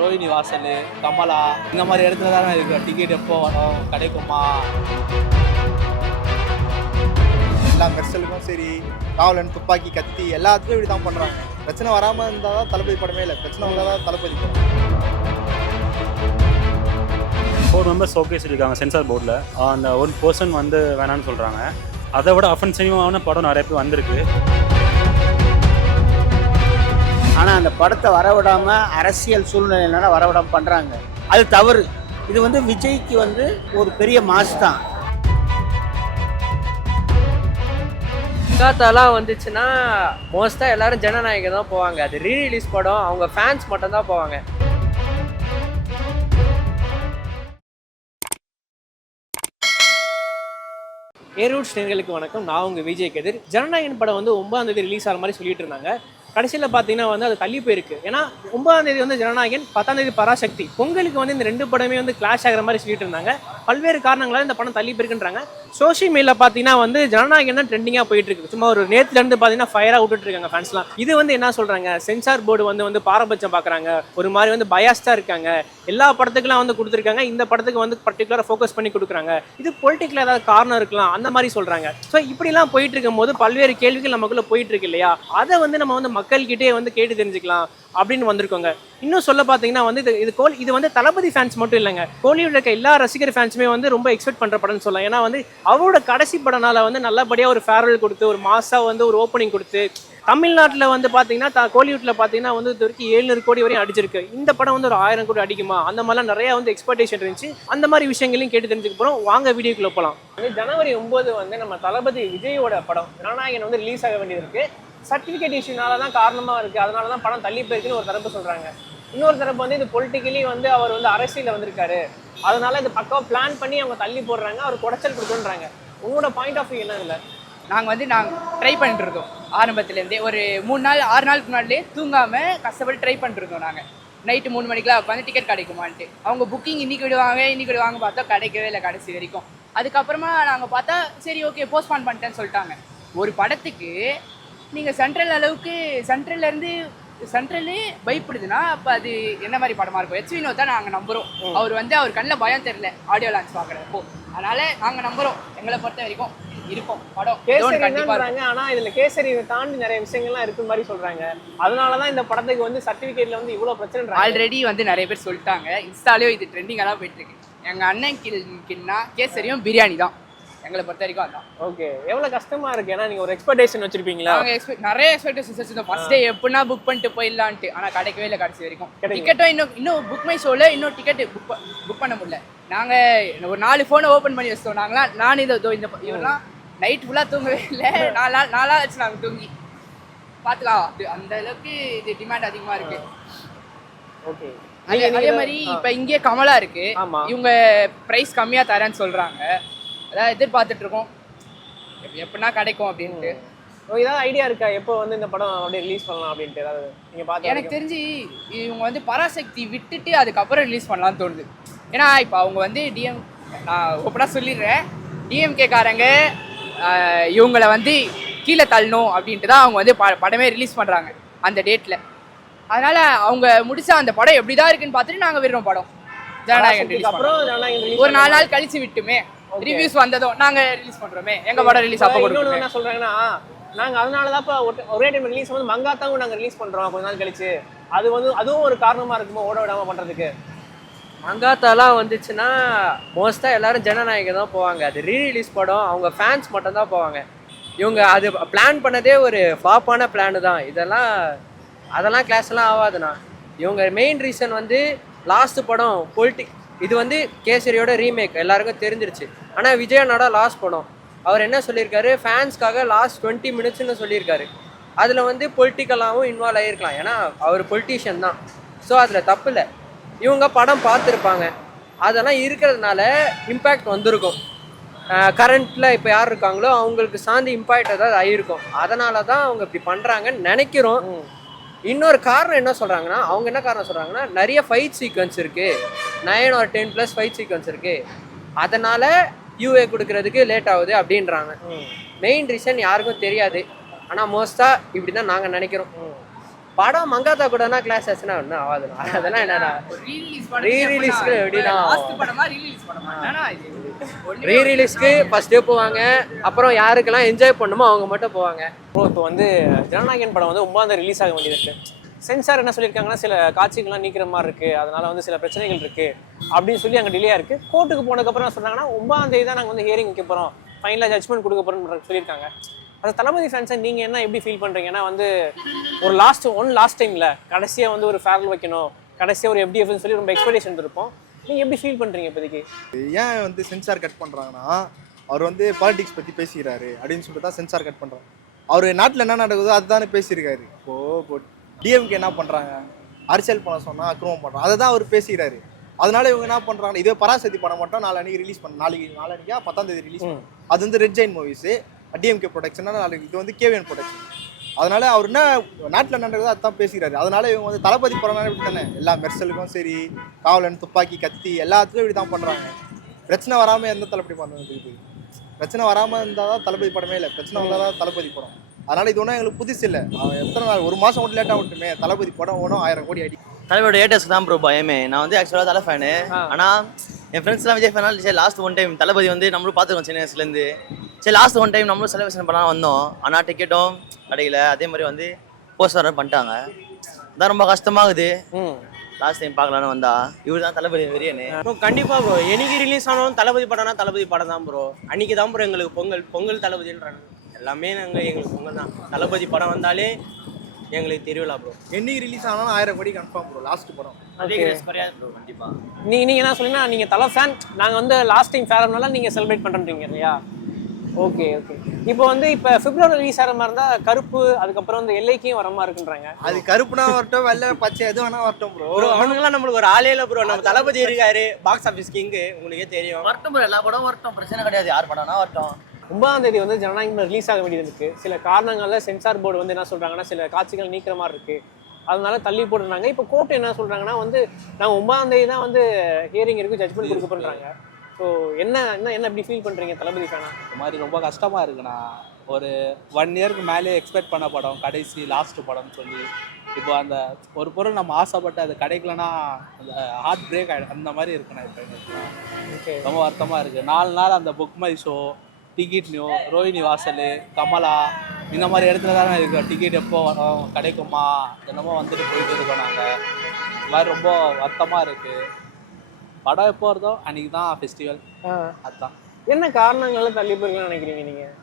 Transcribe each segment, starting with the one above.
ரோஹிணி வாசல், கமலா இந்த மாதிரி இடத்துல தானே இருக்கு. டிக்கெட் எப்போ வரும், கிடைக்குமா? எல்லா மெர்சலுக்கும் சரி, காவலன் துப்பாக்கி கத்தி எல்லாத்துக்கும் இப்படி தான் பண்ணுறாங்க. பிரச்சனை வராமல் இருந்தால் தான் தளபதி படமே இல்லை, பிரச்சனை வந்தால் தான் தளபதி படம். 4 மெம்பர்ஸ் ஓகே சொல்லியிருக்காங்க சென்சார் போர்டில். அந்த ஒரு பர்சன் வந்து வேணான்னு சொல்கிறாங்க. அதை விட அஃபென்சிவான படம் நிறைய பேர் வந்திருக்கு. ஆனால் அந்த படத்தை வரவிடாமல் அரசியல் சூழ்நிலையினால வரவிடாமல் பண்ணுறாங்க. அது தவறு. இது வந்து விஜய்க்கு வந்து ஒரு பெரிய மாஸ் தான். மங்காத்தாலாம் வந்துச்சுன்னா மோஸ்ட்டாக எல்லாரும் ஜனநாயகம் தான் போவாங்க. அது ரீரிலீஸ் படம், அவங்க ஃபேன்ஸ் மட்டும் தான் போவாங்க. ஏரூட்ஸ் நேயர்களுக்கு வணக்கம். நான் உங்கள் விஜய் கதிர். ஜனநாயகன் படம் வந்து 9ஆம் தேதி ரிலீஸ் ஆகிற மாதிரி சொல்லிட்டு இருந்தாங்க. கடைசியில் பார்த்தீங்கன்னா வந்து அது தள்ளி போயிருக்கு. ஏன்னா 9ஆம் தேதி வந்து ஜனநாயகன், 10ஆம் தேதி பராசக்தி. பொங்கலுக்கு வந்து இந்த 2 படமே வந்து கிளாஷ் ஆகிற மாதிரி சொல்லிட்டு இருந்தாங்க. பல்வேறு காரணங்களால் இந்த படம் தள்ளி போயிருக்குன்றாங்க. சோஷியல் மீடியாவில் பார்த்தீங்கன்னா வந்து ஜனநாயகன் தான் ட்ரெண்டிங்காக போயிட்டு இருக்கு. சும்மா ஒரு நேற்றுலேருந்து பார்த்தீங்கன்னா ஃபயராக விட்டுட்டு இருக்காங்க ஃபேன்ஸ்லாம். இது வந்து என்ன சொல்கிறாங்க, சென்சார் போர்டு வந்து பாரபட்சம் பார்க்குறாங்க, ஒரு மாதிரி வந்து பயாஸ்டாக இருக்காங்க. எல்லா படத்துக்குலாம் வந்து கொடுத்துருக்காங்க, இந்த படத்துக்கு வந்து பர்டிகுலராக ஃபோக்கஸ் பண்ணி கொடுக்குறாங்க. இது பொலிட்டிக்கலாக ஏதாவது காரணம் இருக்கலாம், அந்த மாதிரி சொல்கிறாங்க. ஸோ இப்படிலாம் போயிட்டு இருக்கும் போது பல்வேறு கேள்விகள் நமக்குள்ளே போயிட்டு இருக்கு இல்லையா? அதை வந்து நம்ம வந்து மக்கள்கிட்டே வந்து கேட்டு தெரிஞ்சுக்கலாம் அப்படின்னு வந்திருக்கோங்க. இன்னும் சொல்ல பார்த்தீங்கன்னா வந்து இது வந்து தளபதி ஃபேன்ஸ் மட்டும் இல்லைங்க, கோலிவுட்ல இருக்க எல்லா ரசிகர் ஃபேன்ஸுமே வந்து ரொம்ப எக்ஸ்பெக்ட் பண்ணுற படம்னு சொல்லலாம். ஏன்னா வந்து அவரோட கடைசி படனால வந்து நல்லபடியாக ஒரு ஃபேர்வெல் கொடுத்து, ஒரு மாசா வந்து ஒரு ஓப்பனிங் கொடுத்து, தமிழ்நாட்டில் வந்து பார்த்தீங்கன்னா கோலிவுட்டில் பார்த்தீங்கன்னா வந்து இது வரைக்கும் 700 கோடி வரையும் அடிச்சிருக்கு. இந்த படம் வந்து ஒரு 1000 கோடி அடிக்குமா, அந்த மாதிரிலாம் நிறையா வந்து எக்ஸ்பெக்டேஷன் இருந்துச்சு. அந்த மாதிரி விஷயங்களையும் கேட்டு தெரிஞ்சுக்க போகிறோம். வாங்க வீடியோக்குள்ள போகலாம். ஜனவரி 9 வந்து நம்ம தளபதி விஜயோட படம் ஜனநாயகன் வந்து ரிலீஸ் ஆக வேண்டியது இருக்கு. சர்டிஃபிகேட் இஷ்யூனால தான் காரணமாக இருக்குது, அதனால தான் படம் தள்ளி போயிருக்குன்னு ஒரு தரப்பு சொல்கிறாங்க. இன்னொரு தரப்பு வந்து இது பொலிட்டிக்கலி வந்து அவர் வந்து அரசியலில் வந்திருக்காரு, அதனால இது பக்கம் பிளான் பண்ணி அவங்க தள்ளி போடுறாங்க, அவர் குடைச்சல் கொடுக்குன்றாங்க. உங்களோட பாயிண்ட் ஆஃப் வியூ என்ன இல்லை? நாங்கள் ட்ரை பண்ணிட்டு இருக்கோம் ஆரம்பத்துலேருந்தே. ஒரு 3 நாள் 6 நாளுக்கு முன்னாடியே தூங்காமல் கஷ்டப்பட்டு ட்ரை பண்ணிருந்தோம். நாங்கள் நைட்டு 3 மணிக்கெலாம் உட்காந்து டிக்கெட் கிடைக்குமான்ட்டு. அவங்க புக்கிங் இன்னைக்கு விடுவாங்க பார்த்தா கிடைக்கவே இல்லை கடைசி வரைக்கும். அதுக்கப்புறமா நாங்கள் பார்த்தா சரி ஓகே போஸ்ட்பான் பண்ணிட்டேன்னு சொல்லிட்டாங்க. ஒரு படத்துக்கு நீங்கள் சென்ட்ரல்லே பயப்படுதுன்னா அப்போ அது என்ன மாதிரி படமாக இருக்கும்? எச்வினோ தான் நாங்கள் நம்புகிறோம். அவர் வந்து அவர் கண்ணில் பயம் தெரியல ஆடியோ லான்ச் பார்க்குறப்போ, அதனால் நாங்கள் நம்புகிறோம். எங்களை பொறுத்த வரைக்கும் இருக்கும் படம். கேசரி ஆனா இதுல கேசரி தாண்டி நிறைய விஷயங்கள்லாம் இருக்கு மாதிரி சொல்றாங்க. அதனாலதான் இந்த படத்துக்கு வந்து சர்டிபிகேட்ல வந்து இவ்வளவு பிரச்சனை ஆல்ரெடி வந்து நிறைய பேர் சொல்லிட்டாங்க. இன்ஸ்டாலயோ இது ட்ரெண்டிங்காக தான் போயிட்டு இருக்கு. எங்க அண்ணன் கின்னா கேசரியும் பிரியாணி தான் எங்களை பொறுத்த வரைக்கும். அதான் ஓகே. எவ்வளவு கஷ்டமா இருக்கு, ஏன்னா நீங்க ஒரு எக்ஸ்பெக்டேஷன் வச்சிருப்பீங்களா? நிறைய எக்ஸ்பெக்டேஷன்ஸ் வச்சிருந்தோம். ஃபர்ஸ்ட் டே எப்படின்னா புக் பண்ணிட்டு போயிடலான்ட்டு, ஆனா கிடைக்கவே இல்லை கடைசி வரைக்கும். டிக்கெட்டும் இன்னும் புக் மை ஷோல இன்னும் டிக்கெட் புக் பண்ண முடியல. நாங்க ஒரு 4 ஃபோனை ஓப்பன் பண்ணி வச்சிட்டோம். நான் இவரெல்லாம் நைட் ஃபுல்லாக தூங்கவே இல்லை. 4 நாள் ஆச்சு நாங்கள் தூங்கி. பார்த்துக்கலாம், அந்த அளவுக்கு இது டிமாண்ட் அதிகமாக இருக்கு. ஓகே. அதே மாதிரி இப்போ இங்கே கமலா இருக்கு, இவங்க ப்ரைஸ் கம்மியாக தரேன்னு சொல்கிறாங்க. அதான் எதிர்பார்த்துட்டு இருக்கோம் எப்படின்னா கிடைக்கும் அப்படின்ட்டு. ஏதாவது ஐடியா இருக்கா எப்போ வந்து இந்த படம் அப்படியே ரிலீஸ் பண்ணலாம் அப்படின்ட்டு? ஏதாவது நீங்கள் பார்த்து? எனக்கு தெரிஞ்சு இவங்க வந்து பராசக்தி விட்டுட்டு அதுக்கப்புறம் ரிலீஸ் பண்ணலான்னு தோணுது. ஏன்னா இப்போ அவங்க வந்து நான் ஓப்பனாக சொல்லிடுறேன், டிஎம்கேக்காரங்க இவங்களை வந்து கீழே தள்ளணும் அப்படின்ட்டு தான் அவங்க வந்து படமே ரிலீஸ் பண்ணுறாங்க அந்த டேட்டில். அதனால் அவங்க முடிச்சா அந்த படம் எப்படி தான் இருக்குன்னு பார்த்துட்டு நாங்கள் விடுறோம் படம். ஜனநாயகன் அப்புறம் ஒரு 4 நாள் கழிச்சு விட்டுமே ரிவ்யூஸ் வந்ததும் நாங்கள் ரிலீஸ் பண்ணுறோமே எங்கள் படம் ரிலீஸ் அப்போ கொடுக்கணும். என்ன சொல்கிறாங்கன்னா, நாங்கள் அதனால தான் இப்போ ஒரே டைம் ரிலீஸ் வந்து மங்காத்தாவும் நாங்கள் ரிலீஸ் பண்ணுறோம் கொஞ்ச நாள் கழிச்சு. அதுவும் ஒரு காரணமாக இருக்குமோ ஓட விடாமல் பண்ணுறதுக்கு? மங்காத்தாலாம் வந்துச்சுன்னா மோஸ்ட்டாக எல்லாரும் ஜனநாயகம் தான் போவாங்க. அது ரீரிலீஸ் படம், அவங்க ஃபேன்ஸ் மட்டும் தான் போவாங்க. இவங்க அது பிளான் பண்ணதே ஒரு ஃப்ளாப்பான பிளானு தான். அதெல்லாம் கிளாஸ்லாம் ஆகாதுண்ணா. இவங்க மெயின் ரீசன் வந்து லாஸ்ட் படம் இது வந்து கேசரியோட ரீமேக் எல்லாருக்கும் தெரிஞ்சிருச்சு. ஆனால் விஜயனோட லாஸ்ட் படம் அவர் என்ன சொல்லியிருக்காரு, ஃபேன்ஸ்க்காக லாஸ்ட் 20 மினிட்ஸ்னு சொல்லியிருக்காரு. அதில் வந்து பொலிட்டிக்கலாகவும் இன்வால்வ் ஆகியிருக்கலாம், ஏன்னா அவர் பொலிட்டீஷியன் தான். ஸோ அதில் தப்பு இல்லை. இவங்க படம் பார்த்துருப்பாங்க, அதெல்லாம் இருக்கிறதுனால இம்பேக்ட் வந்திருக்கும். கரண்ட்டில் இப்போ யார் இருக்காங்களோ அவங்களுக்கு சார்ந்து இம்பேக்ட் ஏதாவது ஆகிருக்கும். அதனால தான் அவங்க இப்படி பண்ணுறாங்கன்னு நினைக்கிறோம். இன்னொரு காரணம் என்ன சொல்கிறாங்கன்னா, அவங்க என்ன காரணம் சொல்கிறாங்கன்னா, நிறைய ஃபைட் சீக்வன்ஸ் இருக்குது, 9 or 10+ ஃபைட் சீக்வன்ஸ் இருக்குது, அதனால் யூஏ கொடுக்கறதுக்கு லேட் ஆகுது அப்படின்றாங்க. மெயின் ரீசன் யாருக்கும் தெரியாது, ஆனால் மோஸ்ட்டாக இப்படி தான் நாங்கள் நினைக்கிறோம். படம் மங்காத்தா கூடனா கிளாஸ் ஆச்சுன்னா ஒன்றும் ஆகாது. அதெல்லாம் என்னன்னா ரீரிலீஸ்க்கு எப்படின்னா ரீரிலீஸ்க்கு ஃபர்ஸ்ட் டே போவாங்க, அப்புறம் யாருக்கெல்லாம் என்ஜாய் பண்ணுமோ அவங்க மட்டும் போவாங்க. இப்போ வந்து ஜனநாயகன் படம் வந்து 9 ரிலீஸ் ஆக வேண்டியது இருக்கு. சென்சார் என்ன சொல்லியிருக்காங்கன்னா சில காட்சிகள்லாம் நீக்கிற மாதிரி இருக்கு, அதனால வந்து சில பிரச்சனைகள் இருக்கு அப்படின்னு சொல்லி அங்கே டிலே இருக்கு. கோர்ட்டுக்கு போனதுக்கப்புறம் என்ன சொல்றாங்கன்னா 9ஆம் தேதி தான் நாங்கள் வந்து ஹியரிங் வைக்க போறோம், ஃபைனலாக ஜட்மெண்ட் கொடுக்க போறோம்னு சொல்லியிருக்காங்க. அது தளபதி ஃபேன்ஸை நீங்க என்ன எப்படி ஃபீல் பண்றீங்க? ஏன்னா வந்து ஒரு லாஸ்ட் டைம்ல கடைசியா வந்து ஒரு ஃபேர்வெல் வைக்கணும், கடைசியா ஒரு FDFன்னு சொல்லி ரொம்ப எக்ஸ்பெக்டேஷன் இருக்கும். நீங்க எப்படி ஃபீல் பண்றீங்க இப்போதைக்கு? ஏன் வந்து சென்சார் கட் பண்ணுறாங்கன்னா அவர் வந்து பாலிடிக்ஸ் பற்றி பேசிக்கிறாரு அப்படின்னு சொல்லிட்டு தான் சென்சார் கட் பண்ணுறாங்க. அவர் நாட்டில் என்ன நடக்குதோ அதுதானே பேசியிருக்காரு. இப்போ டிஎம்கே என்ன பண்ணுறாங்க, அரசியல் பண்ண சொன்னால் அக்ரமம் பண்ணுறாங்க, அதை தான் அவர் பேசிக்கிறாரு. அதனால இவங்க என்ன பண்ணுறாங்க, இதே பராசக்தி படம் மட்டும் நாளைக்கு ரிலீஸ் பண்ண நாளைக்கா 10ஆம் தேதி ரிலீஸ் பண்ணும். அது வந்து ரெட் ஜெயின் மூவிஸு, டிஎம்கே ப்ரொடக்ஷனா, நாளைக்கு இது வந்து கேவிஎன் ப்ரொடக்ஷன். அதனால அவர் என்ன நாட்டில் நடக்குதோ அதுதான் பேசிக்கிறாரு. அதனால இவங்க வந்து தளபதி படம்னா இப்படி தானே, எல்லா மெர்சலுக்கும் சரி, காவலன், துப்பாக்கி, கத்தி எல்லாத்துக்கும் இப்படி தான் பண்ணுறாங்க. பிரச்சனை வராமல் எந்த தளபதி படம் இருக்குது? பிரச்சனை வராமல் இருந்தால் தான் தளபதி படமே இல்லை, பிரச்சனை வந்தால் தான் தளபதி படம். அதனால இது ஒன்றும் எங்களுக்கு புதுசு இல்லை. அவன் எத்தனை நாள், ஒரு மாதம் மட்டும் லேட்டாக விட்டுமே தளபதி படம் ஒன்றும் 1000 கோடி அடி. தலைவரோட ஏட்டர்ஸ்க்கு தான் ப்ரோ பயமே. நான் வந்து ஆக்சுவலாக தலை ஃபேனு, ஆனால் என் ஃப்ரெண்ட்ஸ்லாம் விஜய் ஃபேனால் சரி லாஸ்ட் ஒன் டைம் தளபதி வந்து நம்மளும் பார்த்துருக்கோம் சின்ன வயசுலேருந்து. சரி லாஸ்ட் ஒன் டைம் நம்மளும் செலிப்ரேஷன் பண்ணலாம் வந்தோம், ஆனால் டிக்கெட்டும் கிடைக்கல. அதே மாதிரி வந்து போஸ்டர் பண்ணிட்டாங்க, அதான் ரொம்ப கஷ்டமாகுது. லாஸ்ட் டைம் பார்க்கலான்னு வந்தா இவர் தான் தளபதி வெறியனே. ப்ரோ கண்டிப்பாக ப்ரோ, என்னைக்கு ரிலீஸ் ஆனாலும் தளபதி படம்னா தளபதி படம் தான் ப்ரோ. அன்றைக்கி தான் ப்ரோ எங்களுக்கு பொங்கல் தளபதின்றாங்க, எல்லாமே எங்களுக்கு பொங்கல் தான். தளபதி படம் வந்தாலே எங்களுக்கு திருவிழா ப்ரோ. என்னைக்கு ரிலீஸ் ஆனாலும் 1000 கோடி கன்ஃபார்ம் ப்ரோ லாஸ்ட் படம். ப்ரோ கண்டிப்பாக நீங்க என்ன சொல்லுங்கன்னா நீங்க தலை ஃபேன், நாங்கள் வந்து லாஸ்ட் டைம் ஃபேர்னால நீங்கள் செலிப்ரேட் பண்ணுறீங்க இல்லையா? ஓகே. இப்போ வந்து இப்போ பிப்ரவரி ரிலீஸ் ஆகிற மாதிரி இருந்தால் கருப்பு, அதுக்கப்புறம் வந்து எல்லைக்கும் வர மாதிரி இருக்குன்றாங்க. அது கருப்புனா வரட்டும், வெள்ளை பச்சை எது வேணா வரட்டும் ப்ரோ. ப்ரோ அவனுங்களாம் நம்மளுக்கு ஒரு ஆளே இல்லை ப்ரோ. நம்ம தளபதி இருக்காரு, பாக்ஸ் ஆஃபீஸ் கிங்கு, உங்களுக்கே தெரியும். வரட்டும் ப்ரோ, எல்லா படம் வரட்டும், பிரச்சனை கிடையாது. யார் படம்னா வரட்டும். 9ஆம் தேதி வந்து ஜனநாயகம் ரிலீஸ் ஆக வேண்டியது இருக்கு. சில காரணங்கள்ல சென்சார் போர்டு வந்து என்ன சொல்றாங்கன்னா சில காட்சிகள் நீக்கிற மாதிரி இருக்கு, அதனால தள்ளி போட்டுருந்தாங்க. இப்போ கோர்ட் என்ன சொல்றாங்கன்னா வந்து நாங்கள் 9ஆம் தேதி தான் வந்து ஹியரிங் இருக்கு, ஜட்மெண்ட் கொடுக்க பண்றாங்க. ஸோ என்ன எப்படி ஃபீல் பண்றீங்க தளபதி ஃபேனா? இந்த மாதிரி ரொம்ப கஷ்டமாக இருக்குண்ணா. ஒரு 1 இயருக்கு மேலே எக்ஸ்பெக்ட் பண்ண படம் கடைசி லாஸ்ட் படம்னு சொல்லி இப்போ அந்த ஒரு பொருள் நம்ம ஆசைப்பட்டு அது கிடைக்கலன்னா அந்த ஹார்ட் பிரேக் ஆகிடும், அந்த மாதிரி இருக்குண்ணா. இப்போ ரொம்ப வருத்தமாக இருக்குது. 4 நாள் அந்த book my show, ticket new, Rohini வாசல், கமலா, இந்த மாதிரி இடத்துல தானே இருக்குது. டிக்கெட் எப்போ வரும், கிடைக்குமா, என்னமோ வந்துட்டு போயிட்டு இருக்கோம் நாங்கள். இந்த மாதிரி ரொம்ப வருத்தமாக இருக்குது. படம் எப்போ வருதோ அன்றைக்கி தான் ஃபெஸ்டிவல், அதுதான். என்ன காரணங்கள்ல தள்ளி போயிருக்குன்னு நினைக்கிறீங்க நீங்கள்?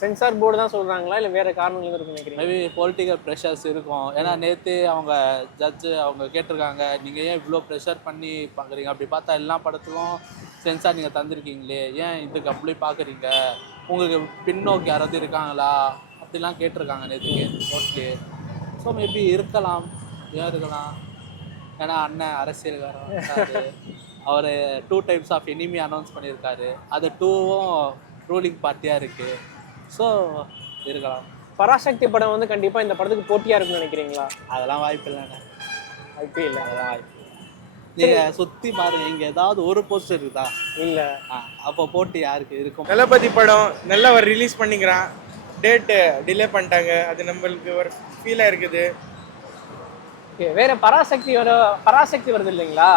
சென்சார் போர்டு தான் சொல்கிறாங்களா இல்லை வேறு காரணங்கள் இருக்குன்னு நினைக்கிறீங்க? மேபி பொலிட்டிக்கல் ப்ரெஷர்ஸ் இருக்கும். ஏன்னா நேற்று அவங்க ஜட்ஜு அவங்க கேட்டிருக்காங்க, நீங்கள் ஏன் இவ்வளோ ப்ரெஷர் பண்ணி பார்க்குறீங்க, அப்படி பார்த்தா எல்லா படத்துக்கும் சென்சார் நீங்கள் தந்திருக்கீங்களே, ஏன் இதுக்கு அப்படி பார்க்குறீங்க, உங்களுக்கு பின்னோக்கி யாராவது இருக்காங்களா அப்படிலாம் கேட்டிருக்காங்க நேற்றுக்கு. ஓகே, ஸோ மேபி இருக்கலாம், ஏன் இருக்கலாம். ஏன்னா அண்ணன் அரசியல்காரன், அவர் 2 டைப்ஸ் ஆஃப் எனிமி அனௌன்ஸ் பண்ணியிருக்காரு, அது 2வும் ரூலிங் பார்ட்டியாக இருக்குது. ஸோ இருக்கலாம். பராசக்தி படம் வந்து கண்டிப்பாக இந்த படத்துக்கு போட்டியாக இருக்குன்னு நினைக்கிறீங்களா? அதெல்லாம் வாய்ப்பு இல்லைண்ணே, வாய்ப்பே இல்லை. அதெல்லாம் வாய்ப்பு இல்லை. நீங்கள் சுற்றி பாருங்க, இங்கே ஏதாவது ஒரு போஸ்டர் இருக்குதா? இல்லை. அப்போ போட்டி யாருக்கு இருக்கும்? தளபதி படம் நல்லா ஒரு ரிலீஸ் பண்ணிக்கிறான், டேட்டு டிலே பண்ணிட்டாங்க, அது நம்மளுக்கு ஒரு ஃபீலாக இருக்குது. வேற பராசக்தி வருது இல்லைங்களா,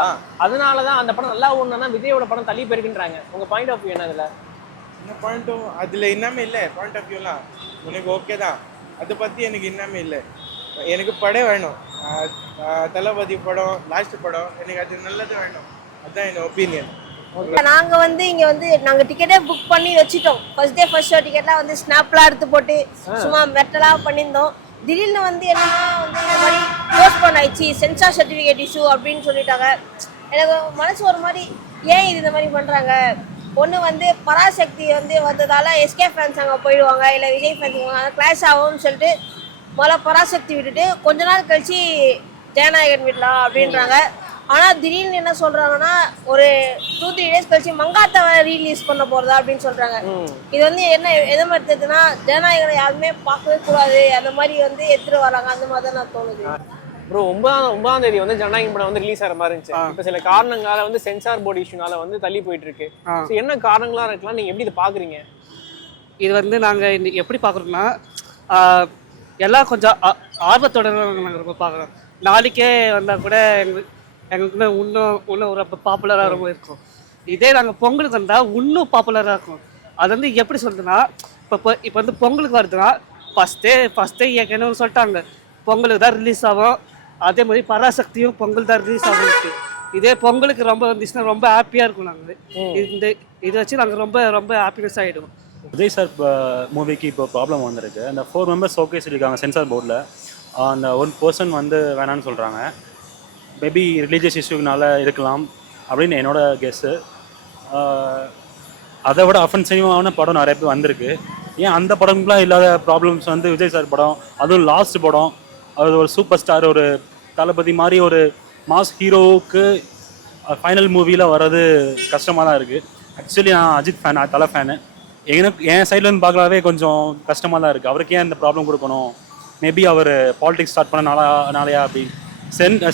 அதனாலதான் அந்த படம் நல்லா ஓடுனா விஜயோட படம் தள்ளி போயிருக்குன்றாங்க. உங்க பாயிண்ட் ஆஃப் வியூ என்ன? அதுல என்ன பாயிண்ட்டும் அதில் இன்னமே இல்லை. பாயிண்ட் ஆஃப் வியூலாம் எனக்கு ஓகே தான், அதை பற்றி எனக்கு இன்னமே இல்லை. எனக்கு படம் வேணும், தளபதி படம் லாஸ்ட் படம், எனக்கு அது நல்லது வேணும், அதுதான் என் ஒப்பீனியன். நாங்க வந்து இங்க வந்து நாங்க டிக்கெட்டே புக் பண்ணி வச்சுட்டோம். ஃபர்ஸ்ட் டே ஃபர்ஸ்ட் ஷோ டிக்கெட்லாம் வந்து ஸ்னாப்லாம் எடுத்து போட்டு சும்மா மெட்டலா பண்ணியிருந்தோம். திடீர்னு வந்து என்னன்னா வந்து இந்த மாதிரி போஸ்ட்போன் ஆயிடுச்சு, சென்சார் சர்டிஃபிகேட் இஷ்யூ அப்படின்னு சொல்லிட்டாங்க. எனக்கு மனசு ஒரு மாதிரி, ஏன் இது இந்த மாதிரி பண்றாங்க? ஒன்று வந்து பராசக்தி வந்து வந்ததால எஸ்கே ஃபேன்ஸ் அங்கே போயிடுவாங்க, இல்லை விஜய் ஃபேன்ஸ் கிளாஸ் ஆகும்னு சொல்லிட்டு முதல்ல பராசக்தி விட்டுட்டு கொஞ்ச நாள் கழிச்சு ஜனநாயகன் விடலாம் அப்படின்றாங்க. ஆனால் திடீர்னு என்ன சொல்றாங்கன்னா ஒரு 2-3 டேஸ் கழிச்சு மங்காத்தாவை ரீலீஸ் பண்ண போறதா அப்படின்னு சொல்றாங்க. இது வந்து என்ன எதை மாதிரி தெரியுதுன்னா ஜனநாயகனை யாருமே பார்க்கவே கூடாது, அந்த மாதிரி வந்து எடுத்துட்டு வராங்க, அந்த மாதிரி தான் நான் தோணுது. ப்ரோ 9ஆம் தேதி வந்து ஜனநாயகம் படம் வந்து ரிலீஸ் ஆகிற மாதிரி இருந்துச்சு. இப்போ சில காரணங்களால வந்து சென்சார் போர்டு இஷ்யூனால வந்து தள்ளி போயிட்டு இருக்கு. என்ன காரணங்களா இருக்கலாம், நீங்க எப்படி இதை பாக்குறீங்க? இது வந்து நாங்கள் எப்படி பார்க்குறோம்னா எல்லாம் கொஞ்சம் ஆர்வத்தோட நாங்கள் ரொம்ப பார்க்குறோம். நாளைக்கே வந்தால் கூட எங்களுக்கு இன்னும் ஒரு பாப்புலராக ரொம்ப இருக்கும். இதே நாங்கள் பொங்கலுக்கு வந்தால் இன்னும் பாப்புலராக இருக்கும். அது வந்து எப்படி சொல்றதுன்னா, இப்போ வந்து பொங்கலுக்கு வருதுன்னா ஃபஸ்ட்டே ஏற்கனவே சொல்லிட்டாங்க பொங்கலுக்கு தான் ரிலீஸ் ஆகும். அதே மாதிரி பராசக்தியும் பொங்கல் தான் ரிலீஸ் ஆகும். இதே பொங்கலுக்கு ரொம்ப வந்துச்சுன்னா ரொம்ப ஹாப்பியாக இருக்கும். நாங்கள் இதை வச்சு நாங்கள் ரொம்ப ரொம்ப ஹாப்பினஸ் ஆகிடுவோம். விஜய் சார் மூவிக்கு இப்போ ப்ராப்ளம் வந்திருக்கு. அந்த 4 மெம்பர்ஸ் ஷோகேஸ் இருக்காங்க சென்சார் போர்டில். அந்த ஒன் பர்சன் வந்து வேணான்னு சொல்கிறாங்க. மேபி ரிலீஜியஸ் இஷ்யூனால இருக்கலாம் அப்படின்னு என்னோட கெஸ்ஸு. அதை விட அஃபென்சிவான படம் நிறைய பேர் வந்திருக்கு. ஏன் அந்த படம்லாம் இல்லாத ப்ராப்ளம்ஸ் வந்து விஜய் சார் படம், அதுவும் லாஸ்ட் படம், அவர் ஒரு சூப்பர் ஸ்டார், ஒரு தளபதி மாதிரி ஒரு மாஸ் ஹீரோவுக்கு ஃபைனல் மூவியில் வர்றது கஷ்டமாக தான் இருக்குது. ஆக்சுவலி நான் அஜித் ஃபேன், தலை ஃபேனு. என் சைட்லேருந்து பார்க்கலாவே கொஞ்சம் கஷ்டமாக தான் இருக்குது. அவருக்கு ஏன் இந்த ப்ராப்ளம் கொடுக்கணும்? மேபி அவர் பாலிடிக்ஸ் ஸ்டார்ட் பண்ணனாலையா அப்படி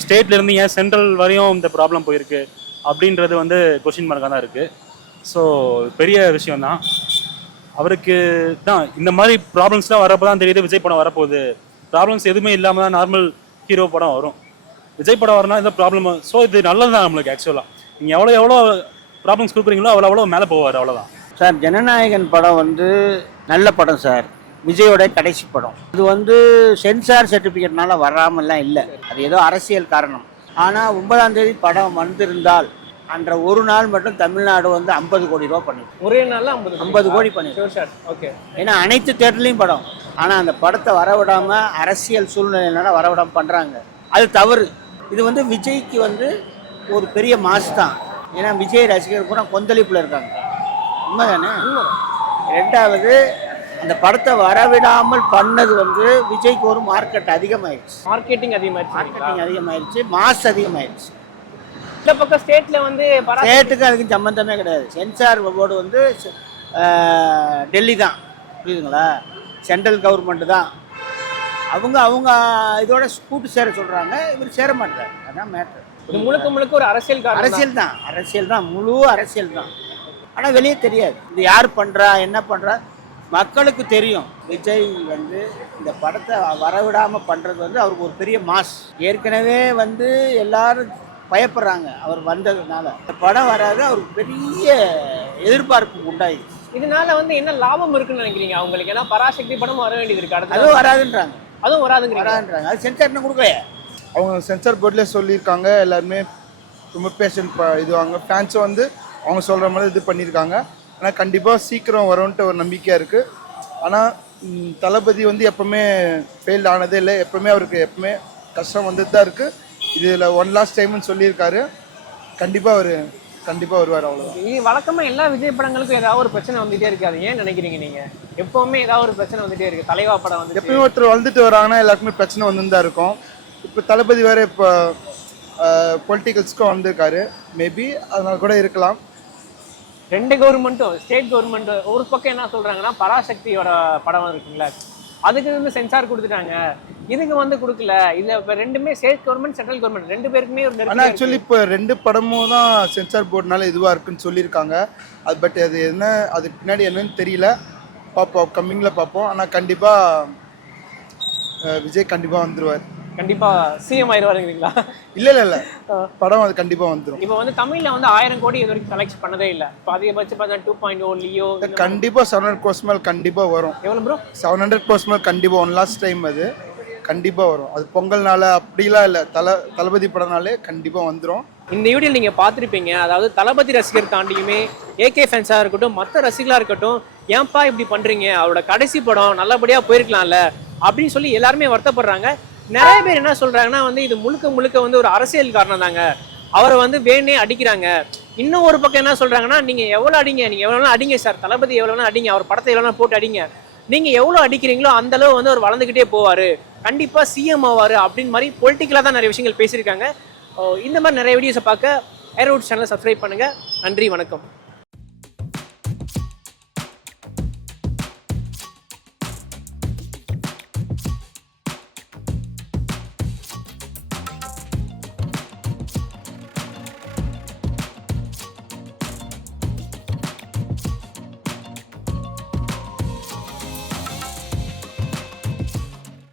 ஸ்டேட்லேருந்து ஏன் சென்ட்ரல் வரையும் இந்த ப்ராப்ளம் போயிருக்கு அப்படின்றது வந்து கொஷின் மார்க்காக தான் இருக்குது. ஸோ பெரிய விஷயம்தான். அவருக்கு தான் இந்த மாதிரி ப்ராப்ளம்ஸ்லாம் வரப்போ தான் தெரியுது விஜய் படம் வரப்போகுது. ப்ராப்ளம்ஸ் எதுவுமே இல்லாமல் தான் நார்மல் ஹீரோ படம் வரும். விஜய் படம் வரனா இந்த ப்ராப்ளம். ஸோ இது நல்லது தான் நம்மளுக்கு. ஆக்சுவலாக நீங்கள் எவ்வளோ ப்ராப்ளம்ஸ் கொடுக்குறீங்களோ அவ்வளோ மேலே போவார். அவ்வளோதான் சார். ஜனநாயகன் படம் வந்து நல்ல படம் சார். விஜயோட கடைசி படம். இது வந்து சென்சார் சர்டிஃபிகேட்னால வராமல்லாம் இல்லை. அது ஏதோ அரசியல் காரணம். ஆனால் 9ஆம் தேதி படம் வந்திருந்தால் அன்ற ஒரு நாள் மட்டும் தமிழ்நாடு வந்து 50 கோடி ரூபா பண்ணி ஒரே நாளில் 50 கோடி பண்ணி. ஓகே. ஏன்னா அனைத்து தேட்டர்லையும் படம். ஆனால் அந்த படத்தை வரவிடாமல் அரசியல் சூழ்நிலையினால வரவிடாமல் பண்ணுறாங்க. அது தவறு. இது வந்து விஜய்க்கு வந்து ஒரு பெரிய மாஸ் தான். ஏன்னா விஜய் ரசிகர் கூட கொந்தளிப்பில் இருக்காங்க. உண்மைதானே? ரெண்டாவது, அந்த படத்தை வரவிடாமல் பண்ணது வந்து விஜய்க்கு ஒரு அதிகமாயிடுச்சு. மார்க்கெட்டிங் அதிகமாயிடுச்சு, மாஸ் அதிகமாயிடுச்சு. இந்த பக்கம் ஸ்டேட்ல வந்து ஸ்டேட்டுக்கு அதுக்கு சம்பந்தமே கிடையாது. சென்சார் போர்டு வந்து டெல்லி தான், புரியுதுங்களா? சென்ட்ரல் கவர்மெண்ட் தான். அவங்க இதோட கூட்டு சேர சொல்றாங்க, இவர் சேர மாட்டார். அதான் மேட்டர். இது முழுக்க ஒரு அரசியல் தான், முழு அரசியல் தான். ஆனால் வெளியே தெரியாது இது யார் பண்ணுறா என்ன பண்ணுறா. மக்களுக்கு தெரியும் விஜய் வந்து இந்த படத்தை வரவிடாமல் பண்ணுறது வந்து அவருக்கு ஒரு பெரிய மாஸ். ஏற்கனவே வந்து எல்லாரும் பயப்படுறாங்க அவர் வந்ததுனால. இந்த படம் வராது, அவருக்கு பெரிய எதிர்பார்ப்பு உண்டாயிடுச்சு. இதனால வந்து என்ன லாபம் இருக்குன்னு நினைக்கிறீங்க அவங்களுக்கு? ஏன்னா பராசக்தி படம் வர வேண்டியது இருக்கு. அதுவும் வராதுன்றாங்க. அது சென்சார் என்ன கொடுக்கலையே. அவங்க சென்சார் போர்ட்லேயே சொல்லியிருக்காங்க. எல்லாருமே ரொம்ப பேஷண்ட் இதுவாங்க. ஃபேன்ஸும் வந்து அவங்க சொல்கிற மாதிரி இது பண்ணியிருக்காங்க. ஆனால் கண்டிப்பாக சீக்கிரம் வரும்ன்ட்டு ஒரு நம்பிக்கையாக இருக்குது. ஆனால் தளபதி வந்து எப்போவுமே ஃபெயில்ட் ஆனதே இல்லை. எப்போவுமே அவருக்கு எப்பவுமே கஷ்டம் வந்துட்டு தான் இருக்குது. இதில் ஒன் லாஸ்ட் டைம்னு சொல்லியிருக்காரு. கண்டிப்பாக வருவார். அவ்வளோ இது வழக்கமாக எல்லா விஜய் படங்களுக்கும் ஏதாவது ஒரு பிரச்சனை வந்துகிட்டே இருக்குது. அது ஏன் நினைக்கிறீங்க நீங்கள்? எப்போவுமே ஏதாவது ஒரு பிரச்சனை வந்துகிட்டே இருக்குது. தலைவா படம் வந்து எப்பவுமே ஒருத்தர் வந்துட்டு வராங்கன்னா எல்லாருக்குமே பிரச்சனை வந்துன்னு தான் இருக்கும். இப்போ தளபதி வேறு இப்போ பொலிட்டிக்கல்ஸ்க்கும் வந்திருக்காரு. மேபி அதனால கூட இருக்கலாம். ரெண்டு கவர்மெண்ட்டும் ஸ்டேட் கவர்மெண்ட் ஒரு பக்கம் என்ன சொல்கிறாங்கன்னா பராசக்தியோட படம் இருக்குங்களா, அதுக்கு வந்து சென்சார் கொடுத்துட்டாங்க, இதுக்கு வந்து கொடுக்கல. இதில் இப்போ ரெண்டுமே ஸ்டேட் கவர்மெண்ட் சென்ட்ரல் கவர்மெண்ட் ரெண்டு பேருக்குமே ஒரு. ஆனால் ஆக்சுவலி இப்போ 2 படமும் தான் சென்சார் போர்டுனால இதுவாக இருக்குன்னு சொல்லியிருக்காங்க. அது பட் அது என்ன, அதுக்கு பின்னாடி என்னன்னு தெரியல. பார்ப்போம், கம்மிங்கில் பார்ப்போம். ஆனால் கண்டிப்பாக விஜய் கண்டிப்பாக வந்துடுவார். கண்டிப்பாக சிஎம் ஆயிடுவாருங்களா? இல்லை படம் அது கண்டிப்பாக வந்துடும். இப்போ வந்து தமிழில் வந்து 1000 கோடி இது வரைக்கும் கலெக்ட் பண்ணதே இல்லை. இப்போ அதிகபட்சம் பார்த்தா 2.0 லியோ கண்டிப்பாக 700 crores மேல் கண்டிப்பாக வரும். எவ்வளோ ப்ரோ? 700 crores மேல் கண்டிப்பாக ஒன் லாஸ்ட் டைம் அது கண்டிப்பாக வரும். அது பொங்கல்னால அப்படிலாம் இல்லை, தளபதி படம்னாலே கண்டிப்பாக வந்துடும். இந்த வீடியோ நீங்கள் பார்த்துருப்பீங்க. அதாவது தளபதி ரசிகர் தாண்டியுமே ஏகே ஃபேன்ஸாக இருக்கட்டும், மற்ற ரசிகர்களாக இருக்கட்டும், ஏன்பா இப்படி பண்ணுறீங்க, அவரோட கடைசி படம் நல்லபடியாக போயிருக்கலாம்ல அப்படின்னு சொல்லி எல்லாருமே வருத்தப்படுறாங்க. நிறைய பேர் என்ன சொல்கிறாங்கன்னா வந்து இது முழுக்க வந்து ஒரு அரசியல் காரணம் தாங்க, அவரை வந்து வேணே அடிக்கிறாங்க. இன்னும் ஒரு பக்கம் என்ன சொல்கிறாங்கன்னா, நீங்கள் எவ்வளோ அடிங்க, நீங்கள் எவ்வளோனா அடிங்க சார், தளபதி எவ்வளோனா அடிங்க, அவர் படத்தை எவ்வளோனா போட்டு அடிங்க, நீங்கள் எவ்வளோ அடிக்கிறீங்களோ அந்தளவு வந்து அவர் வளர்ந்துக்கிட்டே போவார், கண்டிப்பாக சிஎம் ஆவார் அப்படின்னு மாதிரி பொலிட்டிக்கலாக தான் நிறைய விஷயங்கள் பேசியிருக்காங்க. இந்த மாதிரி நிறைய வீடியோஸை பார்க்க ஏரோட் சேனலை சப்ஸ்கிரைப் பண்ணுங்கள். நன்றி, வணக்கம்.